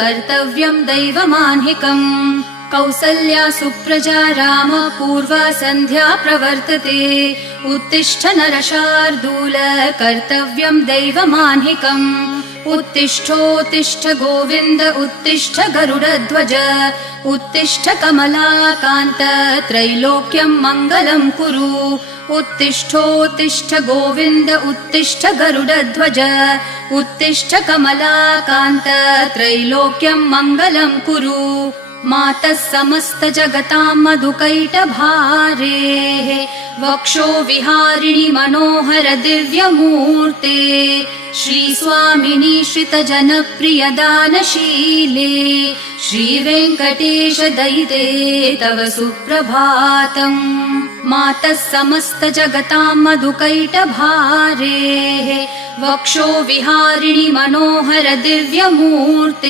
कर्तव्यं दैवमान्हिकम् कौसल्या सुप्रजा राम पूर्वा सन्ध्या प्रवर्तते उत्तिष्ठ नरशार्दूल कर्तव्यं दैवमान्हिकम् उत्तिष्ठोत्तिष्ठ गोविन्द उत्तिष्ठ गरुडध्वज उत्तिष्ठ कमलाकान्त त्रैलोक्यं मङ्गलं कुरु उत्तिष्ठोत्तिष्ठ गोविन्द उत्तिष्ठ गरुडध्वज उत्तिष्ठ कमलाकान्त त्रैलोक्यं मङ्गलं कुरु मातः समस्त जगतां मधुकैटभारेः वक्षो विहारिणि मनोहर दिव्यमूर्ते श्रीस्वामिनि श्रितजनप्रिय दानशीले श्रीवेङ्कटेश दयिते तव सुप्रभातम् मातः समस्त जगतां मधुकैटभारेः वक्षो विहारिणि मनोहर दिव्यमूर्ते